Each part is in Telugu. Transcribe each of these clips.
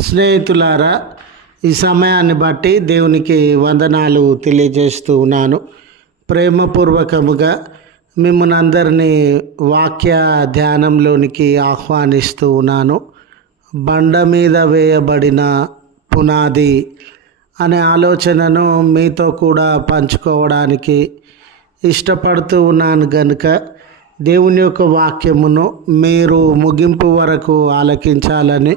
స్నేహితులారా ఈ సమయాన్ని బట్టి దేవునికి వందనాలు తెలియజేస్తూ ఉన్నాను. ప్రేమపూర్వకముగా మిమ్మల్ని అందరినీ వాక్య ధ్యానంలోనికి ఆహ్వానిస్తూ ఉన్నాను. బండ మీద వేయబడిన పునాది అనే ఆలోచనను మీతో కూడా పంచుకోవడానికి ఇష్టపడుతూ ఉన్నాను గనుక దేవుని యొక్క వాక్యమును మీరు ముగింపు వరకు ఆలకించాలని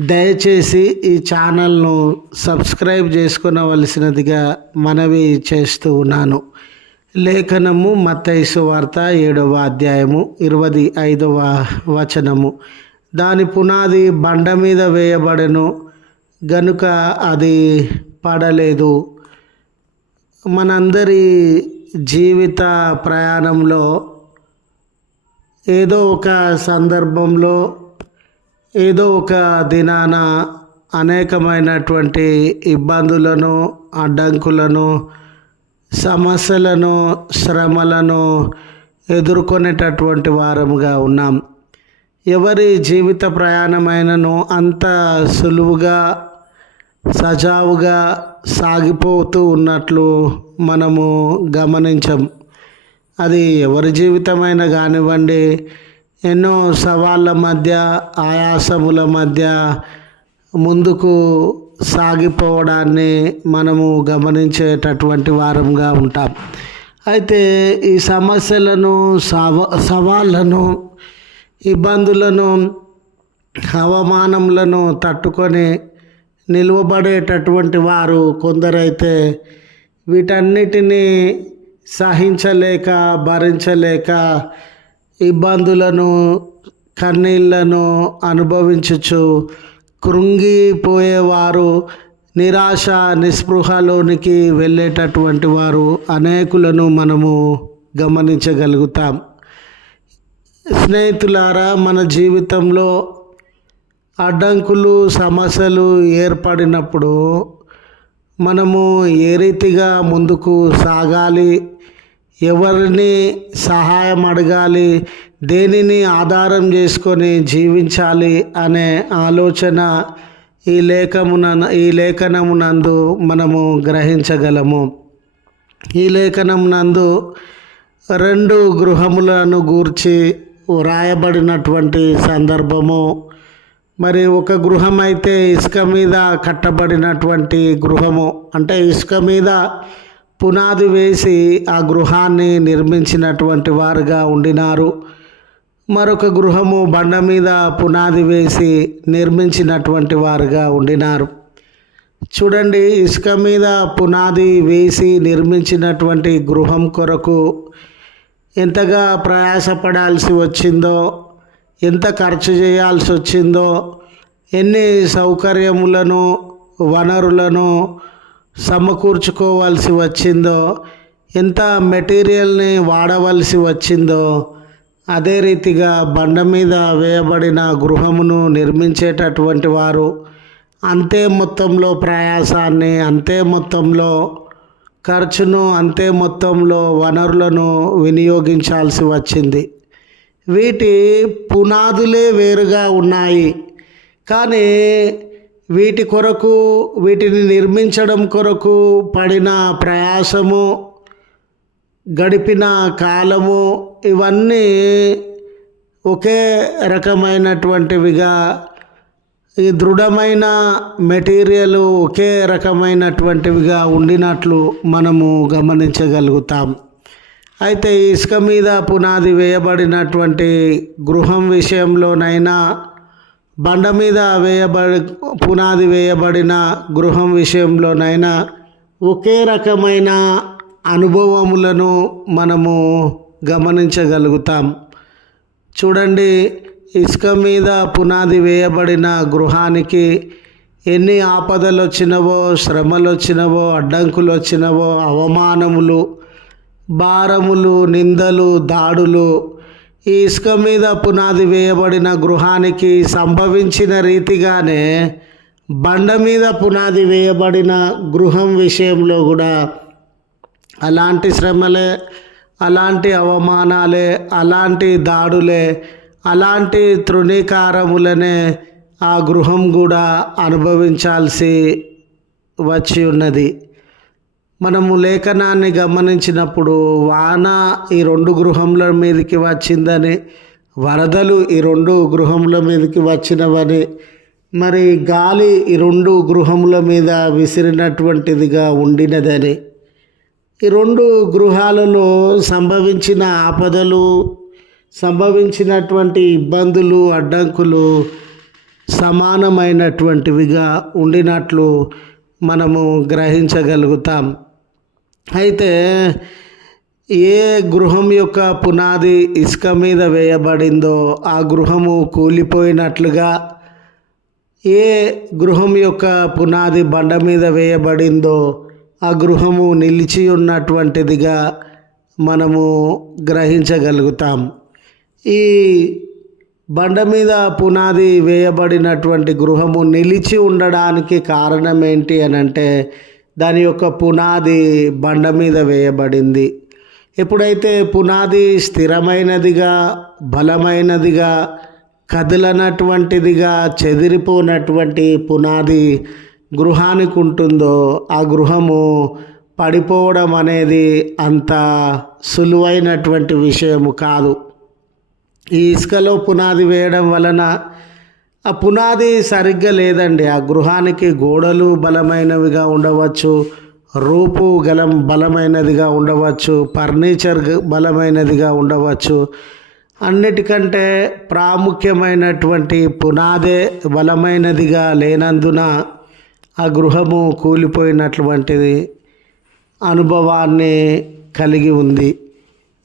దయచేసి ఈ ఛానల్ను సబ్స్క్రైబ్ చేసుకునవలసినదిగా మనవి చేస్తూ ఉన్నాను. లేఖనము మత్తైసు వార్త ఏడవ అధ్యాయము ఇరవై ఐదవ వచనము. దాని పునాది బండ మీద వేయబడెను గనుక అది పడలేదు. మనందరి జీవిత ప్రయాణంలో ఏదో ఒక సందర్భంలో ఏదో ఒక దినాన అనేకమైనటువంటి ఇబ్బందులను అడ్డంకులను సమస్యలను శ్రమలను ఎదుర్కొనేటటువంటి వారముగా ఉన్నాం. ఎవరి జీవిత ప్రయాణమైనను అంత సులువుగా సజావుగా సాగిపోతూ ఉన్నట్లు మనము గమనించం. అది ఎవరి జీవితమైనా కానివ్వండి ఎన్నో సవాళ్ళ మధ్య ఆయాసముల మధ్య ముందుకు సాగిపోవడాన్ని మనము గమనించేటటువంటి వారంగా ఉంటాం. అయితే ఈ సమస్యలను సవ సవాళ్ళను ఇబ్బందులను అవమానములను తట్టుకొని నిలువబడేటటువంటి వారు కొందరైతే వీటన్నిటినీ సహించలేక భరించలేక ఇబ్బందులను కన్నీళ్ళను అనుభవించచ్చు కృంగిపోయేవారు నిరాశ నిస్పృహలోనికి వెళ్ళేటటువంటి వారు అనేకులను మనము గమనించగలుగుతాం. స్నేహితులారా మన జీవితంలో అడ్డంకులు సమస్యలు ఏర్పడినప్పుడు మనము ఏ రీతిగా ముందుకు సాగాలి? ఎవరిని సహాయం అడగాలి? దేనిని ఆధారం చేసుకొని జీవించాలి అనే ఆలోచన ఈ లేఖమున ఈ లేఖనమునందు మనము గ్రహించగలము. ఈ లేఖనమునందు రెండు గృహములను గూర్చి వ్రాయబడినటువంటి సందర్భము మరి ఒక గృహం అయితే ఇసుక మీద కట్టబడినటువంటి గృహము. అంటే ఇసుక మీద పునాది వేసి ఆ గృహాన్ని నిర్మించినటువంటి వారుగా ఉండినారు. మరొక గృహము బండ మీద పునాది వేసి నిర్మించినటువంటి వారుగా ఉండినారు. చూడండి ఇసుక మీద పునాది వేసి నిర్మించినటువంటి గృహం కొరకు ఎంతగా ప్రయాసపడాల్సి వచ్చిందో ఎంత ఖర్చు చేయాల్సి వచ్చిందో ఎన్ని సౌకర్యములను వనరులను సమకూర్చుకోవాల్సి వచ్చిందో ఎంత మెటీరియల్ని వాడవలసి వచ్చిందో అదే రీతిగా బండ మీద వేయబడిన గృహమును నిర్మించేటటువంటి వారు అంతే మొత్తంలో ప్రయాసాన్ని అంతే మొత్తంలో ఖర్చును అంతే మొత్తంలో వనరులను వినియోగించాల్సి వచ్చింది. వీటి పునాదులే వేరుగా ఉన్నాయి. కానీ వీటి కొరకు వీటిని నిర్మించడం కొరకు పడిన ప్రయాసము గడిపిన కాలము ఇవన్నీ ఒకే రకమైనటువంటివిగా ఈ దృఢమైన మెటీరియల్ ఒకే రకమైనటువంటివిగా ఉండినట్లు మనము గమనించగలుగుతాం. అయితే ఇసుక మీద పునాది వేయబడినటువంటి గృహం విషయంలోనైనా బండ మీద వేయబడి పునాది వేయబడిన గృహం విషయంలోనైనా ఒకే రకమైన అనుభవములను మనము గమనించగలుగుతాం. చూడండి ఇసుక మీద పునాది వేయబడిన గృహానికి ఎన్ని ఆపదలు వచ్చినవో శ్రమలు వచ్చినవో అడ్డంకులు వచ్చినవో అవమానములు భారములు నిందలు దాడులు ఈ ఇసుక మీద పునాది వేయబడిన గృహానికి సంభవించిన రీతిగానే బండ మీద పునాది వేయబడిన గృహం విషయంలో కూడా అలాంటి శ్రమలే అలాంటి అవమానాలే అలాంటి దాడులే అలాంటి తృణీకారములనే ఆ గృహం కూడా అనుభవించాల్సి వచ్చి ఉన్నది. మనము లేఖనాన్ని గమనించినప్పుడు వాన ఈ రెండు గృహముల మీదకి వచ్చిందని వరదలు ఈ రెండు గృహముల మీదకి వచ్చినవని మరి గాలి ఈ రెండు గృహముల మీద విసిరినటువంటిదిగా ఉండినదని. ఈ రెండు గృహాలలో సంభవించిన ఆపదలు సంభవించినటువంటి ఇబ్బందులు అడ్డంకులు సమానమైనటువంటివిగా ఉండినట్లు మనము గ్రహించగలుగుతాం. అయితే ఏ గృహం యొక్క పునాది ఇసుక మీద వేయబడిందో ఆ గృహము కూలిపోయినట్లుగా ఏ గృహం యొక్క పునాది బండ మీద వేయబడిందో ఆ గృహము నిలిచి ఉన్నటువంటిదిగా మనము గ్రహించగలుగుతాం. ఈ బండ మీద పునాది వేయబడినటువంటి గృహము నిలిచి ఉండడానికి కారణం ఏంటి అని అంటే దాని యొక్క పునాది బండ మీద వేయబడింది. ఎప్పుడైతే పునాది స్థిరమైనదిగా బలమైనదిగా కదలనటువంటిదిగా చెదిరిపోనటువంటి పునాది గృహానికి ఉంటుందో ఆ గృహము పడిపోవడం అనేది అంత సులువైనటువంటి విషయము కాదు. ఈ ఇసుకలో పునాది వేయడం వలన ఆ పునాది సరిగ్గా లేదండి. ఆ గృహానికి గోడలు బలమైనవిగా ఉండవచ్చు. రూపు గలం బలమైనదిగా ఉండవచ్చు. ఫర్నిచర్ బలమైనదిగా ఉండవచ్చు. అన్నిటికంటే ప్రాముఖ్యమైనటువంటి పునాదే బలమైనదిగా లేనందున ఆ గృహము కూలిపోయినటువంటిది అనుభవాన్ని కలిగి ఉంది.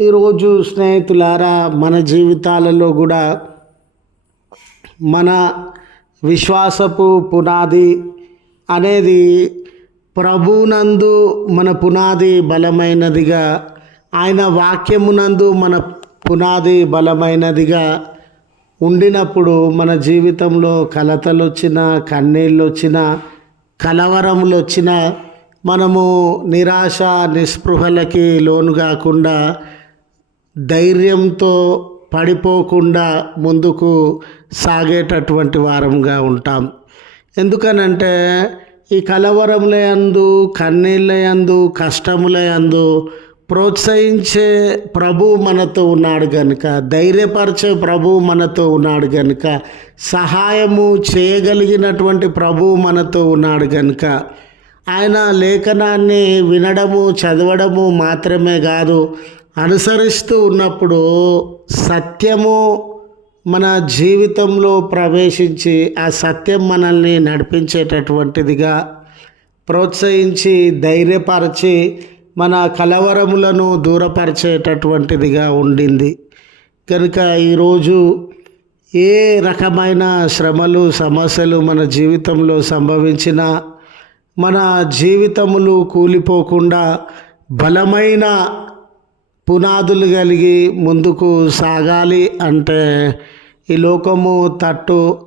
ఈరోజు స్నేహితులారా మన జీవితాలలో కూడా మన విశ్వాసపు పునాది అనేది ప్రభునందు మన పునాది బలమైనదిగా ఆయన వాక్యమునందు మన పునాది బలమైనదిగా ఉండినప్పుడు మన జీవితంలో కలతలు వచ్చిన కన్నీళ్ళు వచ్చిన కలవరములు వచ్చిన మనము నిరాశ నిస్పృహలకి లోను కాకుండా ధైర్యంతో పడిపోకుండా ముందుకు సాగేటటువంటి వారంగా ఉంటాం. ఎందుకనంటే ఈ కలవరముల యందు కష్టములయందు కష్టముల యందు ప్రోత్సహించే ప్రభు మనతో ఉన్నాడు కనుక ధైర్యపరిచే ప్రభు మనతో ఉన్నాడు కనుక సహాయము చేయగలిగినటువంటి ప్రభు మనతో ఉన్నాడు కనుక ఆయన లేఖనాన్ని వినడము చదవడము మాత్రమే కాదు అనుసరిస్తూ ఉన్నప్పుడు సత్యము మన జీవితంలో ప్రవేశించి ఆ సత్యం మనల్ని నడిపించేటటువంటిదిగా ప్రోత్సహించి ధైర్యపరిచి మన కలవరములను దూరపరిచేటటువంటిదిగా ఉండింది. కనుక ఈరోజు ఏ రకమైన శ్రమలు సమస్యలు మన జీవితంలో సంభవించినా మన జీవితములు కూలిపోకుండా బలమైన పునాదులు కలిగి ముందుకు సాగాలి అంటే ఈ లోకము తట్టు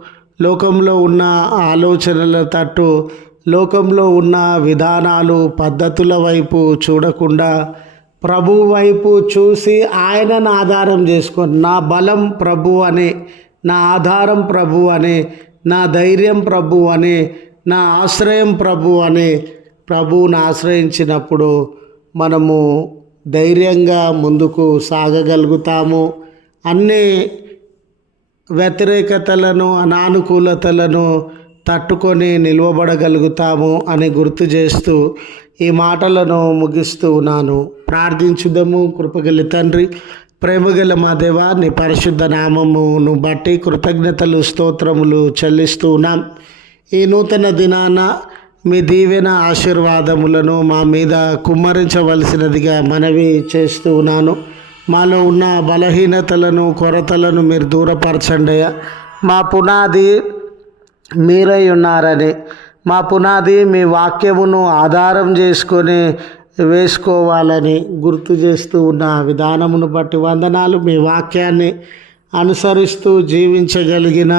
లోకంలో ఉన్న ఆలోచనల తట్టు లోకంలో ఉన్న విధానాలు పద్ధతుల వైపు చూడకుండా ప్రభు వైపు చూసి ఆయనను ఆధారం చేసుకొని నా బలం ప్రభు అని నా ఆధారం ప్రభు అని నా ధైర్యం ప్రభు అని నా ఆశ్రయం ప్రభు అని ప్రభువును ఆశ్రయించినప్పుడు మనము ధైర్యంగా ముందుకు సాగగలుగుతాము. అన్నీ వ్యతిరేకతలను అనానుకూలతలను తట్టుకొని నిలవబడగలుగుతాము అని గుర్తు చేస్తూ ఈ మాటలను ముగిస్తూ ఉన్నాను. ప్రార్థించుదము. కృపగలి తండ్రి ప్రేమగల మా దేవా నీ పరిశుద్ధ నామమును బట్టి కృతజ్ఞతలు స్తోత్రములు చెల్లిస్తూ ఉన్నాం. ఈ నూతన దినాన మీ దీవెన ఆశీర్వాదములను మా మీద కుమ్మరించవలసినదిగా మనవి చేస్తూ ఉన్నాను. మాలో ఉన్న బలహీనతలను కొరతలను మీరు దూరపరచండి మా పునాది మీరై ఉన్నారని మా పునాది మీ వాక్యమును ఆధారం చేసుకొని వేసుకోవాలని గుర్తు చేస్తూ ఉన్న విధానమును బట్టి వందనాలు. మీ వాక్యాన్ని అనుసరిస్తూ జీవించగలిగిన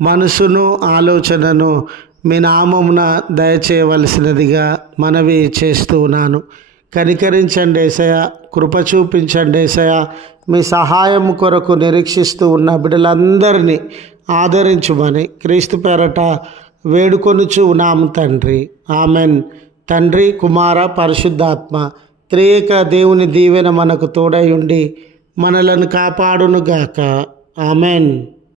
మనసును ఆలోచనను మీ నామమున దయచేయవలసినదిగా మనవి చేస్తూ ఉన్నాను. కనికరించండి ఏసయ కృప చూపించండి ఏసయ మీ సహాయం కొరకు నిరీక్షిస్తూ ఉన్న బిడ్డలందరినీ ఆదరించుమని క్రీస్తు పేరట వేడుకొనుచు ఉన్నాము తండ్రి. ఆమెన్. తండ్రి కుమార పరిశుద్ధాత్మ త్రియేక దేవుని దీవెన మనకు తోడై ఉండి మనలను కాపాడునుగాక. ఆమెన్.